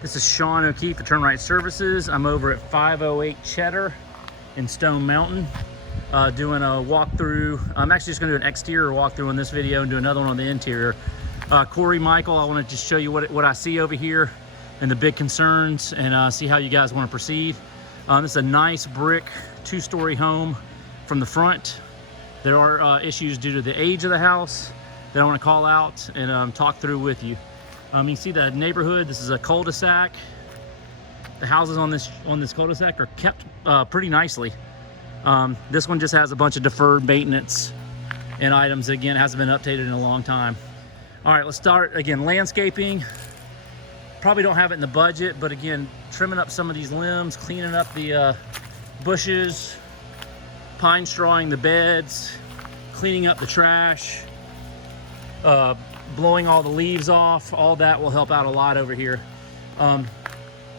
This is Sean O'Keefe for Turn Right Services. I'm over at 508 Cheddar in Stone Mountain doing a walkthrough. I'm actually just going to do an exterior walkthrough on this video and do another one on the interior. Corey, Michael, I want to just show you what I see over here and the big concerns and see how you guys want to proceed. This is a nice brick 2-story home from the front. There are issues due to the age of the house that I want to call out and talk through with you. You see the neighborhood. This is a cul-de-sac. The houses on this cul-de-sac are kept pretty nicely. This one just has a bunch of deferred maintenance and items. Again, it hasn't been updated in a long time. All right, let's start. Again, landscaping. Probably don't have it in the budget, but again, trimming up some of these limbs, cleaning up the bushes, pine strawing the beds, cleaning up the trash, blowing all the leaves off. All that will help out a lot over here.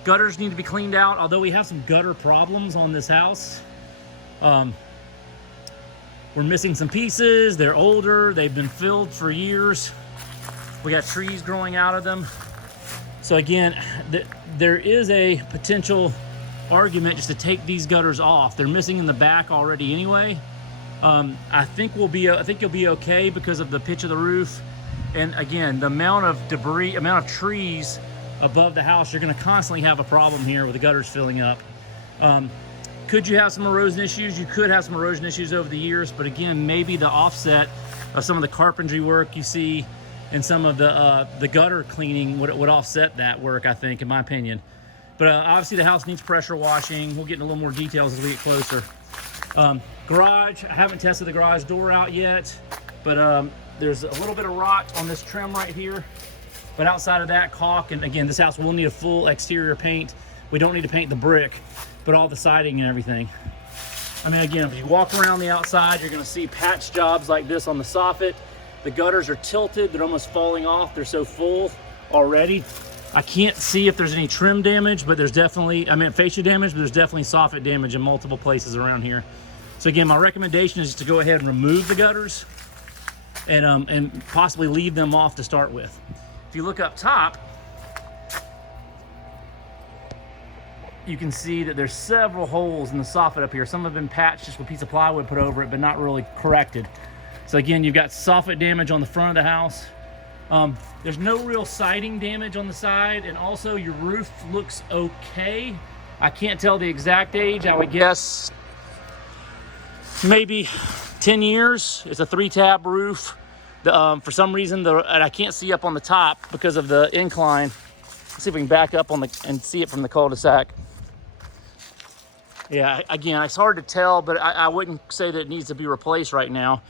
Gutters need to be cleaned out, although we have some gutter problems on this house. We're missing some pieces. They're older. They've been filled for years. We got trees growing out of them. So again, there is a potential argument just to take these gutters off. They're missing in the back already anyway. I think you'll be okay because of the pitch of the roof. And again, the amount of debris, amount of trees above the house, you're going to constantly have a problem here with the gutters filling up. Could you have some erosion issues? You could have some erosion issues over the years, but again, maybe the offset of some of the carpentry work you see and some of the gutter cleaning would offset that work, I think, in my opinion. But obviously the house needs pressure washing. We'll get into a little more details as we get closer. Garage, I haven't tested the garage door out yet, but there's a little bit of rot on this trim right here. But outside of that, caulk, and again, this house will need a full exterior paint. We don't need to paint the brick, but all the siding and everything. I mean, again, if you walk around the outside, you're gonna see patch jobs like this on the soffit. The gutters are tilted, they're almost falling off. They're so full already. I can't see if there's any trim damage, but there's definitely, fascia damage, but there's definitely soffit damage in multiple places around here. So again, my recommendation is to go ahead and remove the gutters and possibly leave them off to start with. If you look up top, you can see that there's several holes in the soffit up here. Some have been patched just with a piece of plywood put over it, but not really corrected. So again, you've got soffit damage on the front of the house. There's no real siding damage on the side, and also your roof looks okay. I can't tell the exact age. I would guess maybe 10 years. It's a 3-tab roof. For some reason, and I can't see up on the top because of the incline. Let's see if we can back up and see it from the cul-de-sac. Yeah, again, it's hard to tell, but I wouldn't say that it needs to be replaced right now.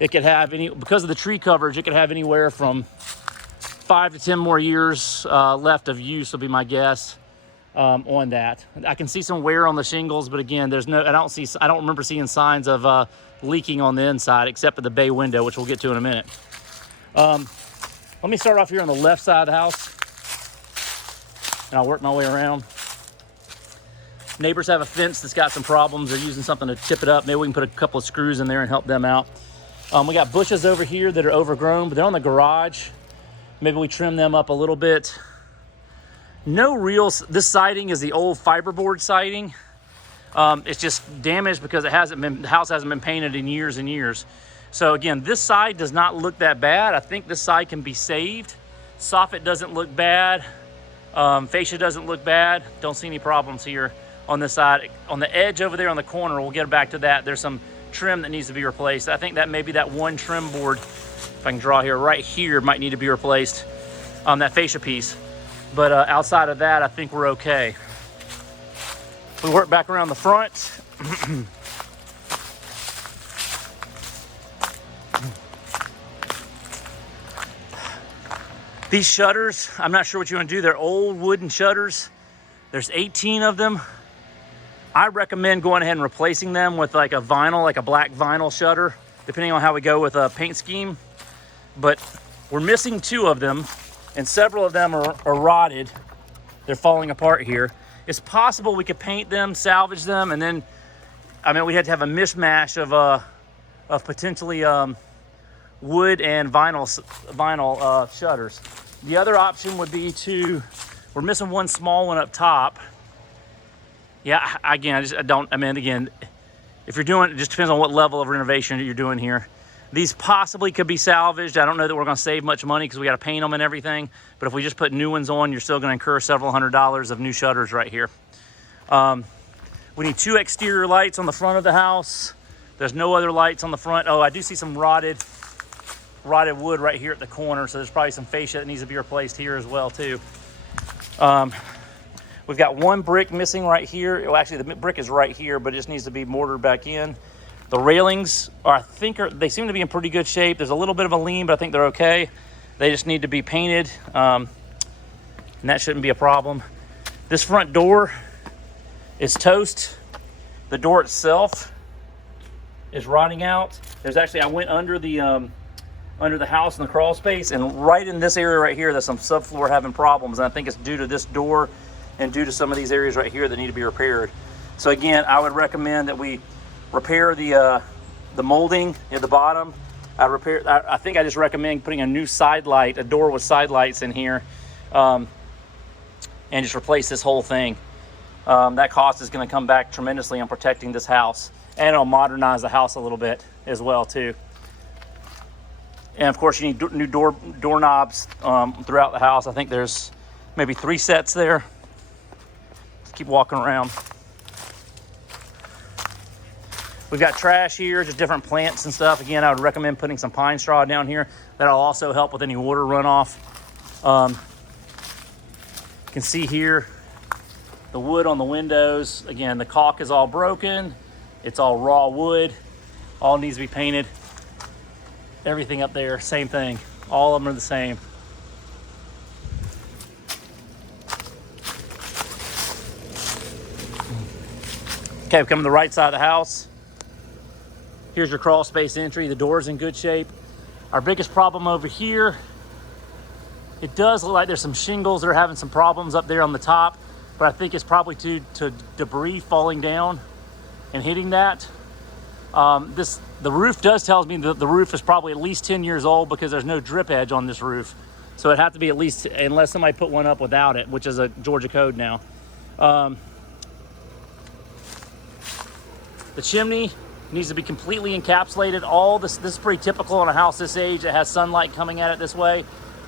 It could have because of the tree coverage, it could have anywhere from 5 to 10 more years left of use, will be my guess on that. I can see some wear on the shingles, but again, I don't remember seeing signs of leaking on the inside except for the bay window, which we'll get to in a minute. Let me start off here on the left side of the house, and I'll work my way around. Neighbors have a fence that's got some problems. They're using something to tip it up. Maybe we can put a couple of screws in there and help them out. We got bushes over here that are overgrown, but they're on the garage. Maybe we trim them up a little bit. This siding is the old fiberboard siding. It's just damaged because the house hasn't been painted in years and years. So again, this side does not look that bad. I think this side can be saved. Soffit doesn't look bad. Fascia doesn't look bad. Don't see any problems here on this side. On the edge over there on the corner, we'll get back to that. There's some trim that needs to be replaced. I think that maybe that one trim board, if I can draw here, right here, might need to be replaced. That fascia piece. But outside of that, I think we're okay. We work back around the front. These shutters, I'm not sure what you want to do. They're old wooden shutters. There's 18 of them. I recommend going ahead and replacing them with like a black vinyl shutter, depending on how we go with a paint scheme. But we're missing 2 of them, and several of them are rotted. They're falling apart here. It's possible we could paint them, salvage them, and then, we'd have to have a mishmash of potentially wood and vinyl shutters. The other option would be to We're missing one small one up top. Yeah, again, I mean, again, if you're doing, it just depends on what level of renovation you're doing here. These possibly could be salvaged. I don't know that we're gonna save much money because we gotta paint them and everything. But if we just put new ones on, you're still gonna incur several $100s of new shutters right here. We need 2 exterior lights on the front of the house. There's no other lights on the front. Oh, I do see some rotted wood right here at the corner. So there's probably some fascia that needs to be replaced here as well too. We've got 1 brick missing right here. Well, actually the brick is right here, but it just needs to be mortared back in. The railings are, they seem to be in pretty good shape. There's a little bit of a lean, but I think they're okay. They just need to be painted, and that shouldn't be a problem. This front door is toast. The door itself is rotting out. There's actually, I went under the house in the crawl space, and right in this area right here, there's some subfloor having problems, and I think it's due to this door and due to some of these areas right here that need to be repaired. So again, I would recommend that we repair the molding at the bottom. I think I just recommend putting a new side light, a door with side lights in here, and just replace this whole thing. That cost is going to come back tremendously on protecting this house, and it'll modernize the house a little bit as well too. And of course, you need new doorknobs throughout the house. I think there's maybe 3 sets there. Let's keep walking around. We've got trash here, just different plants and stuff. Again, I would recommend putting some pine straw down here. That'll also help with any water runoff. You can see here the wood on the windows. Again, the caulk is all broken. It's all raw wood. All needs to be painted. Everything up there, same thing. All of them are the same. Okay, we come to the right side of the house. Here's your crawl space entry. The door's in good shape. Our biggest problem over here, it does look like there's some shingles that are having some problems up there on the top, but I think it's probably due to debris falling down and hitting that. The roof tells me that the roof is probably at least 10 years old because there's no drip edge on this roof. So it'd have to be at least, unless somebody put one up without it, which is a Georgia code now. The chimney needs to be completely encapsulated. All this is pretty typical on a house this age that has sunlight coming at it this way.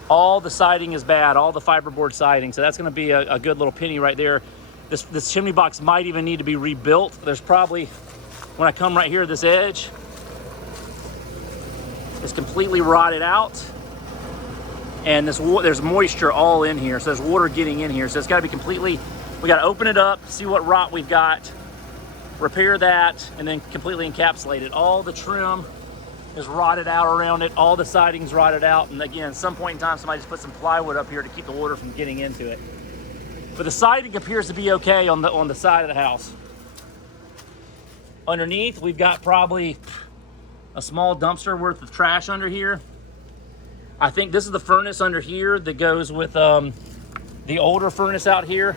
All the siding is bad, all the fiberboard siding. So that's gonna be a good little penny right there. This chimney box might even need to be rebuilt. There's probably, when I come right here, this edge is completely rotted out. And there's moisture all in here. So there's water getting in here. So it's gotta be completely, we gotta open it up, see what rot we've got, repair that, and then completely encapsulate it. All the trim is rotted out around it. All the siding's rotted out. And again, at some point in time, somebody just put some plywood up here to keep the water from getting into it. But the siding appears to be okay on the side of the house. Underneath, we've got probably a small dumpster worth of trash under here. I think this is the furnace under here that goes with the older furnace out here.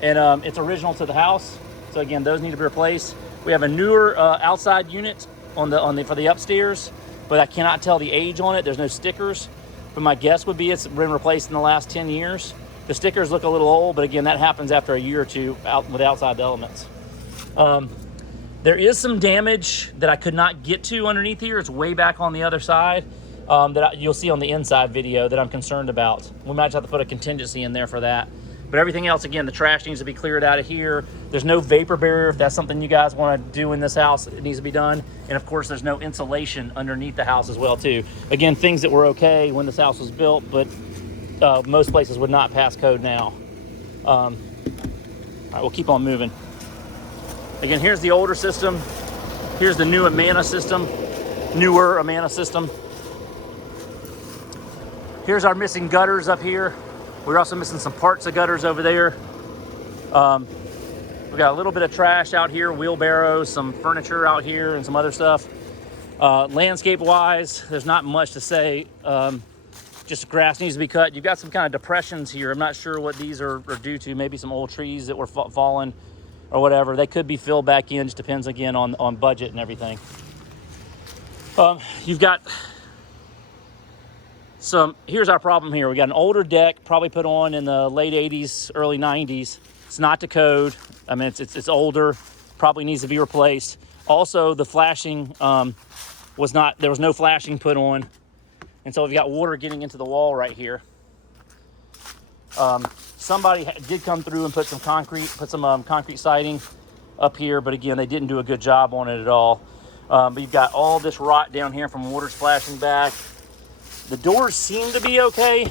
And it's original to the house. So again, those need to be replaced. We have a newer outside unit for the upstairs, but I cannot tell the age on it. There's no stickers, but my guess would be it's been replaced in the last 10 years. The stickers look a little old, but again, that happens after a year or two with outside elements. There is some damage that I could not get to underneath here. It's way back on the other side you'll see on the inside video that I'm concerned about. We might have to put a contingency in there for that. But everything else, again, the trash needs to be cleared out of here. There's no vapor barrier. If that's something you guys want to do in this house, it needs to be done. And of course, there's no insulation underneath the house as well, too. Again, things that were okay when this house was built, but most places would not pass code now. All right, we'll keep on moving. Again, here's the older system. Here's the new Amana system, newer Amana system. Here's our missing gutters up here. We're also missing some parts of gutters over there. We've got a little bit of trash out here, wheelbarrows, some furniture out here, and some other stuff. Landscape-wise, there's not much to say. Just grass needs to be cut. You've got some kind of depressions here. I'm not sure what these are due to. Maybe some old trees that were fallen or whatever. They could be filled back in. Just depends, again, on budget and everything. You've got Here's our problem here. We got an older deck, probably put on in the late 80s, early 90s. It's not to code. I mean, it's older, probably needs to be replaced. Also, the flashing there was no flashing put on. And so we've got water getting into the wall right here. Somebody did come through and put some concrete siding up here, but again, they didn't do a good job on it at all. But you've got all this rot down here from water splashing back. The doors seem to be okay.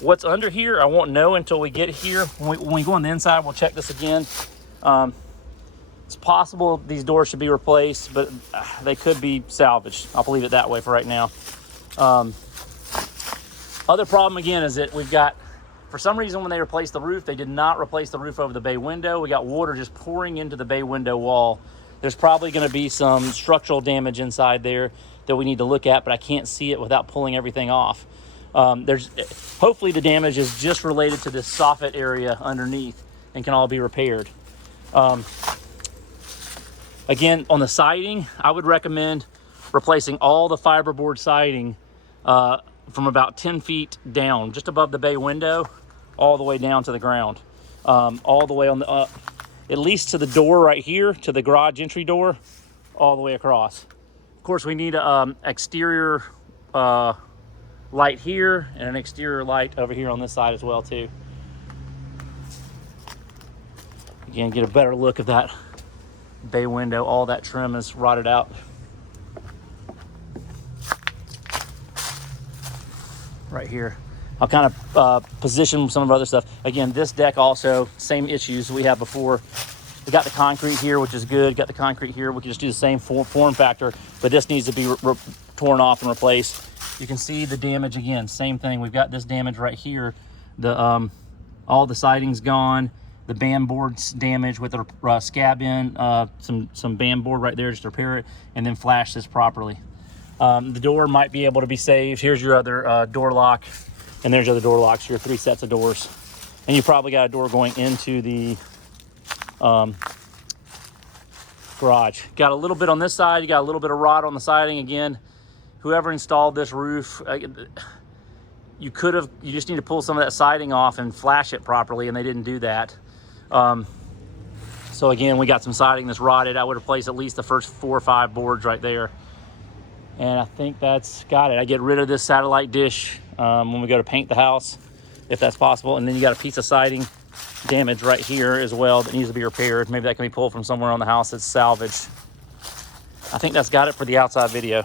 What's under here, I won't know until we get here. When we go on the inside, we'll check this again. It's possible these doors should be replaced, but they could be salvaged. I'll leave it that way for right now. Other problem again is that we've got, for some reason when they replaced the roof, they did not replace the roof over the bay window. We got water just pouring into the bay window wall. There's probably going to be some structural damage inside there that we need to look at, but I can't see it without pulling everything off. Hopefully the damage is just related to this soffit area underneath and can all be repaired. Again, on the siding, I would recommend replacing all the fiberboard siding from about 10 feet down, just above the bay window, all the way down to the ground. All the way on the at least to the door right here, to the garage entry door, all the way across. Of course, we need an exterior light here and an exterior light over here on this side as well too. Again, get a better look of that bay window. All that trim is rotted out. Right here. I'll kind of position some of our other stuff. Again, this deck also, same issues we had before. We got the concrete here, which is good. Got the concrete here. We can just do the same form factor, but this needs to be torn off and replaced. You can see the damage again. Same thing. We've got this damage right here. All the siding's gone. The band board's damaged with the scab in. Some band board right there just to repair it, and then flash this properly. The door might be able to be saved. Here's your other door lock, and there's your other door locks, your 3 sets of doors. And you probably got a door going into the garage. Got a little bit on this side. You got a little bit of rot on the siding. Again, whoever installed this roof, you just need to pull some of that siding off and flash it properly, and they didn't do that. So again, we got some siding that's rotted. I would replace at least the first 4 or 5 boards right there. And I think that's got it. I get rid of this satellite dish when we go to paint the house, if that's possible. And then you got a piece of siding damage right here as well that needs to be repaired. Maybe that can be pulled from somewhere on the house that's salvaged. I think that's got it for the outside video.